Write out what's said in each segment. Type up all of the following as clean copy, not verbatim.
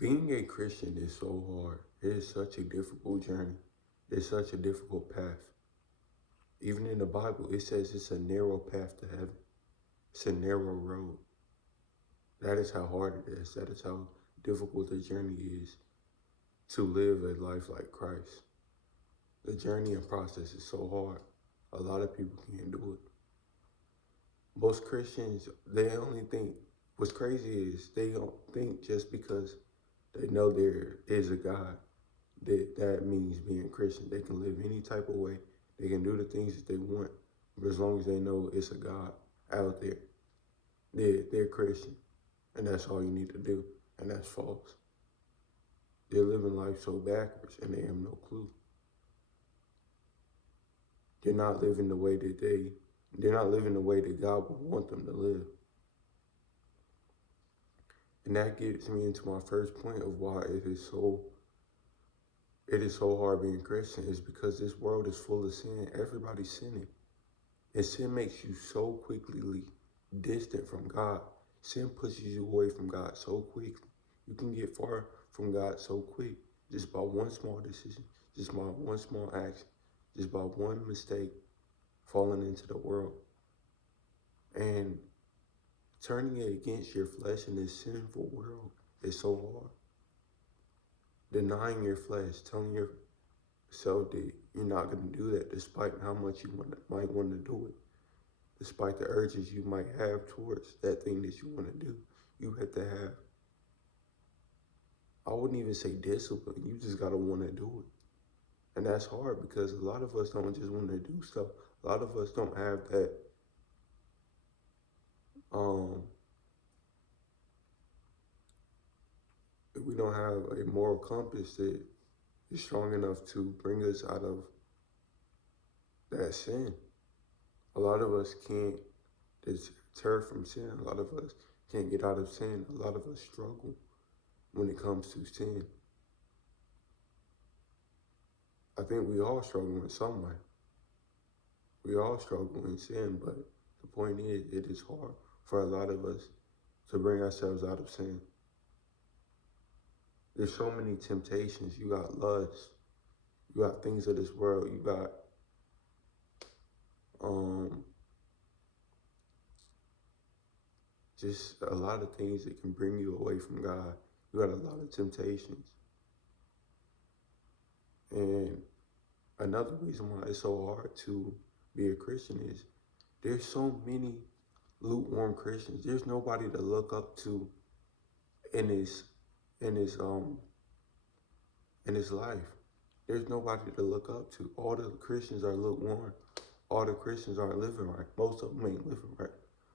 Being a Christian is so hard. It is such a difficult journey. It's such a difficult path. Even in the Bible, it says it's a narrow path to heaven. It's a narrow road. That is how hard it is. That is how difficult the journey is to live a life like Christ. The journey and process is so hard. A lot of people can't do it. Most Christians, they only think, what's crazy is they don't think just because they know there is a God, that means being Christian. They can live any type of way. They can do the things that they want, but as long as they know it's a God out there, they're Christian, and that's all you need to do, and that's false. They're living life so backwards, and they have no clue. They're not living the way that they're not living the way that God would want them to live. And that gets me into my first point of why it is so hard being Christian, is because this world is full of sin. Everybody's sinning. And sin makes you so quickly distant from God. Sin pushes you away from God so quickly. You can get far from God so quick just by one small decision, just by one small action, just by one mistake falling into the world. And turning it against your flesh in this sinful world is so hard. Denying your flesh, telling yourself that you're not going to do that despite how much you might want to do it. Despite the urges you might have towards that thing that you want to do, you have to have, I wouldn't even say discipline, you just gotta want to do it. And that's hard because a lot of us don't just want to do stuff. A lot of us don't have that, um, we don't have a moral compass that is strong enough to bring us out of that sin. A lot of us can't deter from sin. A lot of us can't get out of sin. A lot of us struggle when it comes to sin. I think we all struggle in some way. We all struggle in sin, but the point is, it is hard for a lot of us to bring ourselves out of sin. There's so many temptations. You got lust, you got things of this world, you got um, just a lot of things that can bring you away from God. You got a lot of temptations. And another reason why it's so hard to be a Christian is there's so many lukewarm Christians. There's nobody to look up to in his in his um in his life. There's nobody to look up to. All the Christians are lukewarm. All the Christians aren't living right. Most of them ain't living right.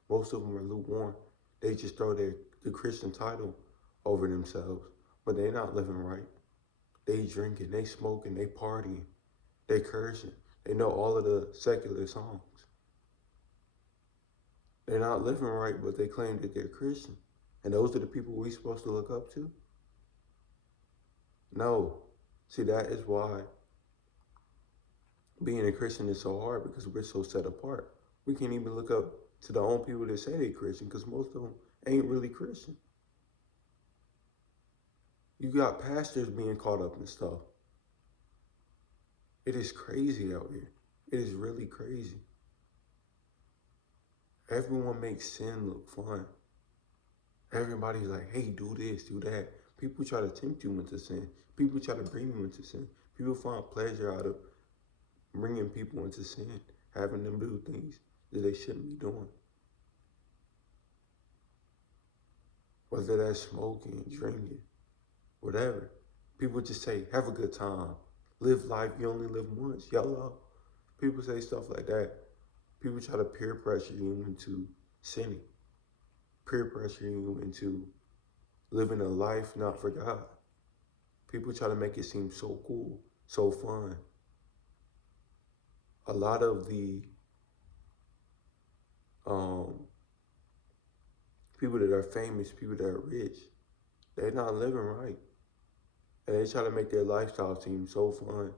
Most of them are lukewarm. They just throw the Christian title over themselves, but they're not living right. They drinking, they smoking, they partying, they cursing. They know all of the secular songs. They're not living right, but they claim that they're Christian. And those are the people we're supposed to look up to? No. See, that is why being a Christian is so hard, because we're so set apart. We can't even look up to the own people that say they're Christian, because most of them ain't really Christian. You got pastors being caught up in stuff. It is crazy out here. It is really crazy. Everyone makes sin look fun. Everybody's like, hey, do this, do that. People try to tempt you into sin. People try to bring you into sin. People find pleasure out of bringing people into sin, having them do things that they shouldn't be doing. Whether that's smoking, drinking, whatever. People just say, have a good time. Live life, you only live once. YOLO. People say stuff like that. People try to peer pressure you into sinning. Peer pressure you into living a life not for God. People try to make it seem so cool, so fun. A lot of the um, people that are famous, people that are rich, they're not living right. And they try to make their lifestyle seem so fun.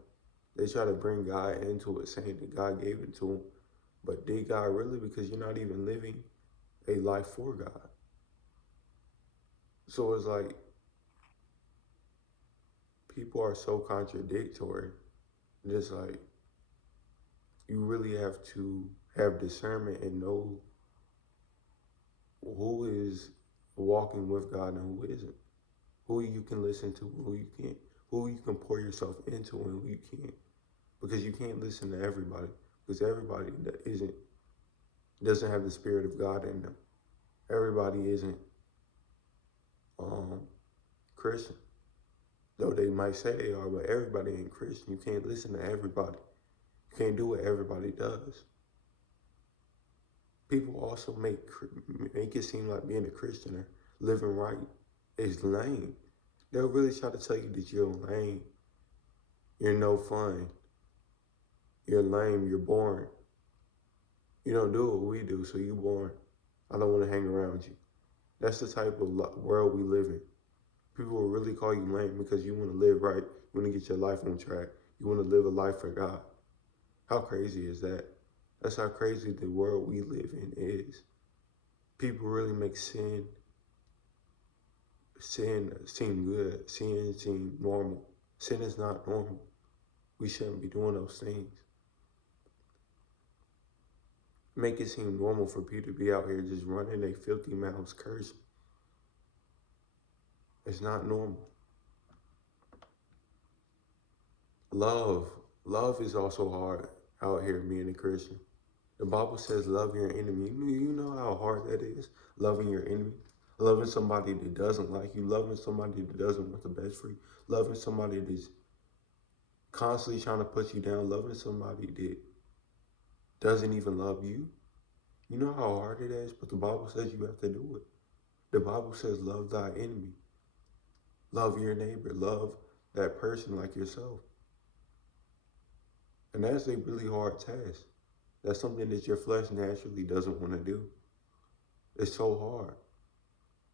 They try to bring God into it, saying that God gave it to them. But did God really? Because you're not even living a life for God. So it's like, people are so contradictory. It's like you really have to have discernment and know who is walking with God and who isn't. Who you can listen to, who you can't, who you can pour yourself into and who you can't. Because you can't listen to everybody. Because everybody that doesn't have the spirit of God in them. Everybody isn't Christian. Though they might say they are, but everybody ain't Christian. You can't listen to everybody. You can't do what everybody does. People also make it seem like being a Christian or living right is lame. They'll really try to tell you that you're lame. You're no fun. You're lame. You're boring. You don't do what we do, so you're boring. I don't want to hang around you. That's the type of world we live in. People will really call you lame because you want to live right. You want to get your life on track. You want to live a life for God. How crazy is that? That's how crazy the world we live in is. People really make sin seem good. Sin seem normal. Sin is not normal. We shouldn't be doing those things. Make it seem normal for people to be out here just running their filthy mouths cursing. It's not normal. Love is also hard out here being a Christian. The Bible says love your enemy. You know how hard that is, loving your enemy. Loving somebody that doesn't like you. Loving somebody that doesn't want the best for you. Loving somebody that's constantly trying to put you down. Loving somebody that doesn't even love you. You know how hard it is, but the Bible says you have to do it. The Bible says love thy enemy. Love your neighbor. Love that person like yourself. And that's a really hard task. That's something that your flesh naturally doesn't want to do. It's so hard.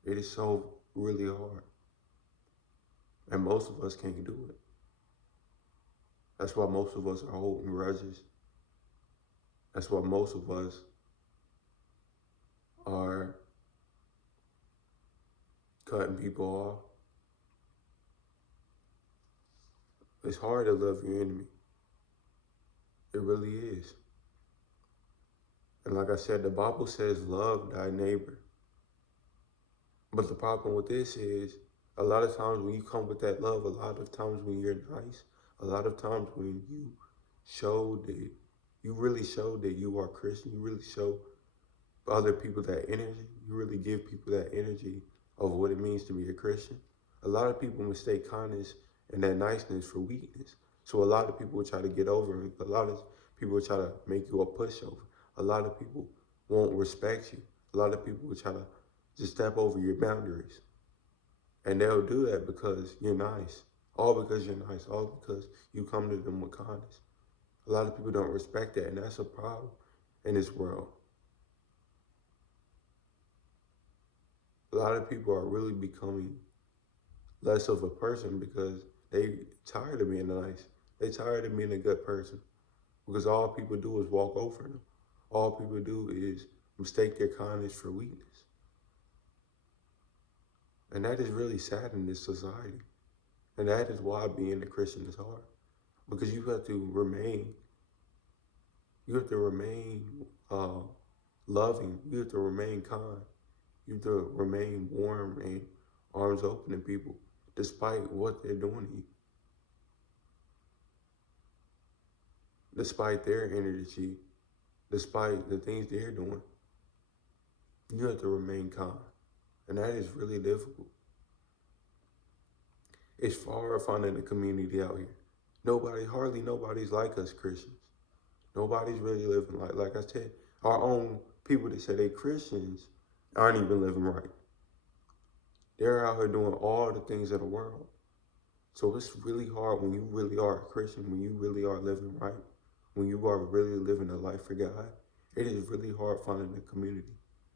It is so really hard. And most of us can't do it. That's why most of us are holding grudges. That's why most of us are cutting people off. It's hard to love your enemy. It really is. And like I said, the Bible says, love thy neighbor. But the problem with this is, a lot of times when you come with that love, a lot of times when you're nice, a lot of times when you really show that you are Christian, you really show other people that energy, you really give people that energy of what it means to be a Christian. A lot of people mistake kindness and that niceness for weakness. So a lot of people will try to get over it. A lot of people will try to make you a pushover. A lot of people won't respect you. A lot of people will try to just step over your boundaries. And they'll do that because you're nice. All because you're nice. All because you come to them with kindness. A lot of people don't respect that, and that's a problem in this world. A lot of people are really becoming less of a person because they tired of being nice. They tired of being a good person because all people do is walk over them. All people do is mistake their kindness for weakness. And that is really sad in this society. And that is why being a Christian is hard. Because you have to remain loving. You have to remain kind. You have to remain warm and arms open to people, despite what they're doing to you. Despite their energy, despite the things they're doing, you have to remain kind. And that is really difficult. It's far finding a community out here. Hardly nobody's like us Christians. Nobody's really living like I said, our own people that say they Christians aren't even living right. They're out here doing all the things of the world. So it's really hard when you really are a Christian, when you really are living right, when you are really living a life for God. It is really hard finding a community.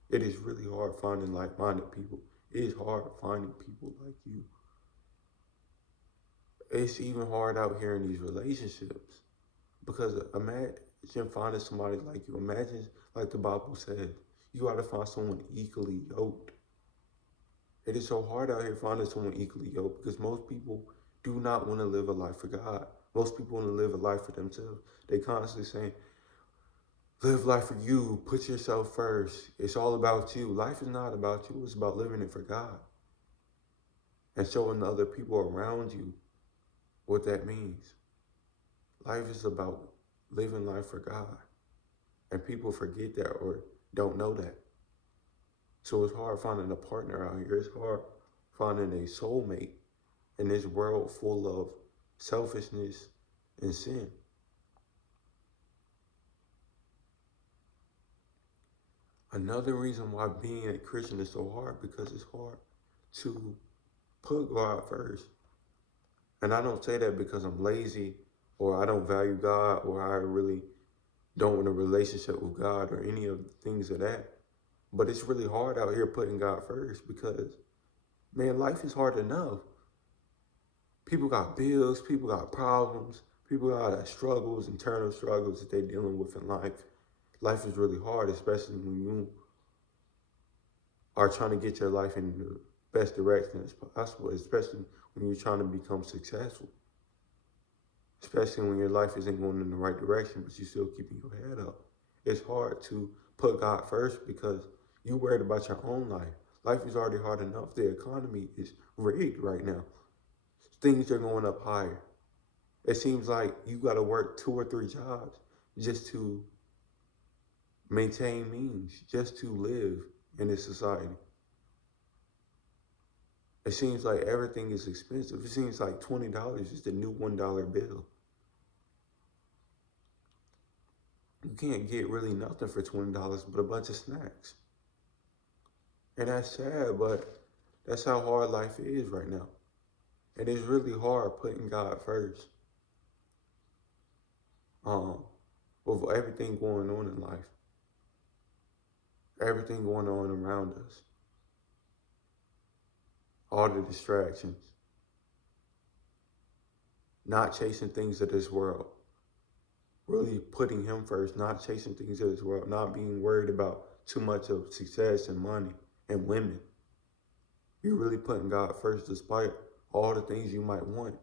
It is really hard finding like-minded people. It is hard finding people like you. It's even hard out here in these relationships because imagine finding somebody like you. Imagine, like the Bible says, you got to find someone equally yoked. It is so hard out here finding someone equally yoked because most people do not want to live a life for God. Most people want to live a life for themselves. They constantly saying, live life for you, put yourself first. It's all about you. Life is not about you, it's about living it for God. And showing the other people around you what that means. Life is about living life for God. And people forget that or don't know that. So it's hard finding a partner out here. It's hard finding a soulmate in this world full of selfishness and sin. Another reason why being a Christian is so hard, because it's hard to put God first. And I don't say that because I'm lazy or I don't value God or I really don't want a relationship with God or any of the things of that. But it's really hard out here putting God first because, man, life is hard enough. People got bills, people got problems, people got struggles, internal struggles that they're dealing with in life. Life is really hard, especially when you are trying to get your life in the best direction as possible, especially when you're trying to become successful. Especially when your life isn't going in the right direction, but you're still keeping your head up. It's hard to put God first because you're worried about your own life. Life is already hard enough. The economy is rigged right now. Things are going up higher. It seems like you got to work 2 or 3 jobs just to maintain means, just to live in this society. It seems like everything is expensive. It seems like $20 is the new $1 bill. You can't get really nothing for $20 but a bunch of snacks. And that's sad, but that's how hard life is right now. And it's really hard putting God first. With everything going on in life. Everything going on around us. All the distractions. Not chasing things of this world. Really putting him first, not chasing things of this world, not being worried about too much of success and money and women. You're really putting God first despite all the things you might want.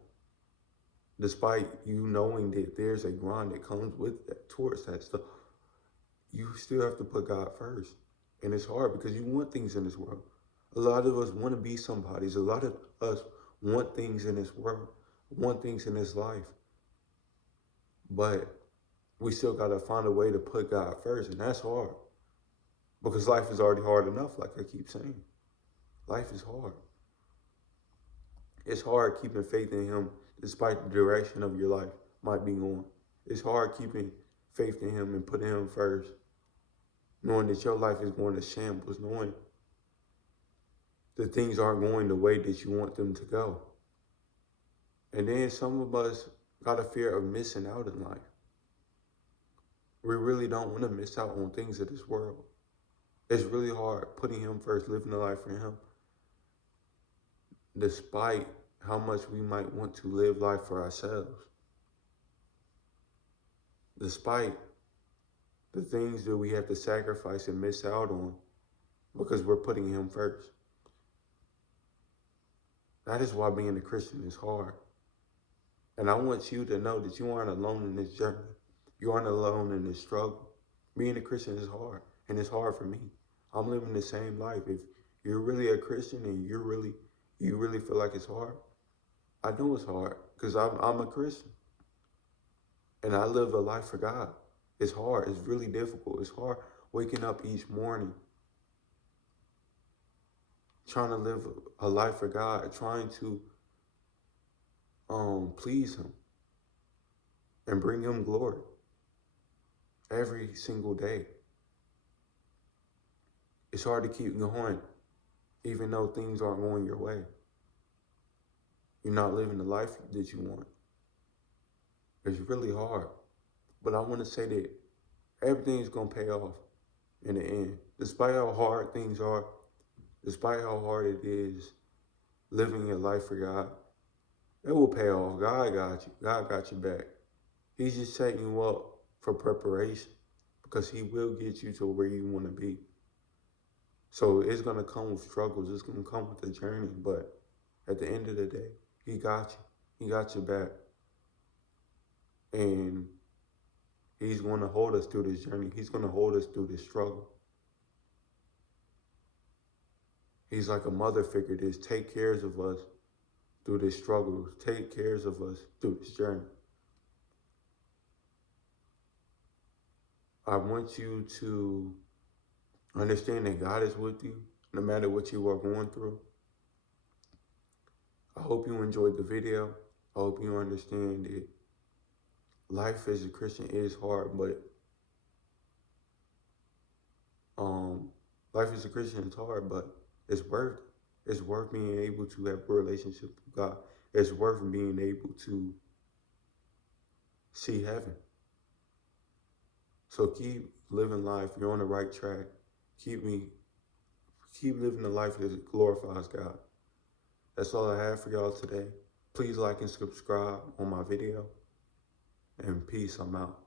Despite you knowing that there's a grind that comes with that, towards that stuff, you still have to put God first. And it's hard because you want things in this world. A lot of us want to be somebody's. A lot of us want things in this world, want things in this life. But we still got to find a way to put God first, and that's hard. Because life is already hard enough, like I keep saying. Life is hard. It's hard keeping faith in him despite the direction of your life might be going. It's hard keeping faith in him and putting him first, knowing that your life is going to shambles, knowing that things aren't going the way that you want them to go. And then some of us got a fear of missing out in life. We really don't want to miss out on things of this world. It's really hard putting him first, living the life for him, despite how much we might want to live life for ourselves. Despite the things that we have to sacrifice and miss out on because we're putting him first. That is why being a Christian is hard. And I want you to know that you aren't alone in this journey. You aren't alone in this struggle. Being a Christian is hard, and it's hard for me. I'm living the same life. If you're really a Christian and you really feel like it's hard, I know it's hard because I'm a Christian. And I live a life for God. It's hard. It's really difficult. It's hard waking up each morning, trying to live a life for God, trying to please him and bring him glory every single day. It's hard to keep going even though things aren't going your way. You're not living the life that you want. It's really hard. But I want to say that everything's going to pay off in the end. Despite how hard things are, despite how hard it is living your life for God, it will pay off. God got you. God got your back. He's just setting you up for preparation because he will get you to where you want to be. So it's going to come with struggles. It's going to come with the journey. But at the end of the day, he got you. He got your back. And he's going to hold us through this journey. He's going to hold us through this struggle. He's like a mother figure that take cares of us through this struggle, take cares of us through this journey. I want you to understand that God is with you no matter what you are going through. I hope you enjoyed the video. I hope you understand that life as a Christian is hard, but life as a Christian is hard, but it's worth it. It's worth being able to have a relationship with God. It's worth being able to see heaven. So keep living life. You're on the right track. Keep living the life that glorifies God. That's all I have for y'all today. Please like and subscribe on my video. And peace. I'm out.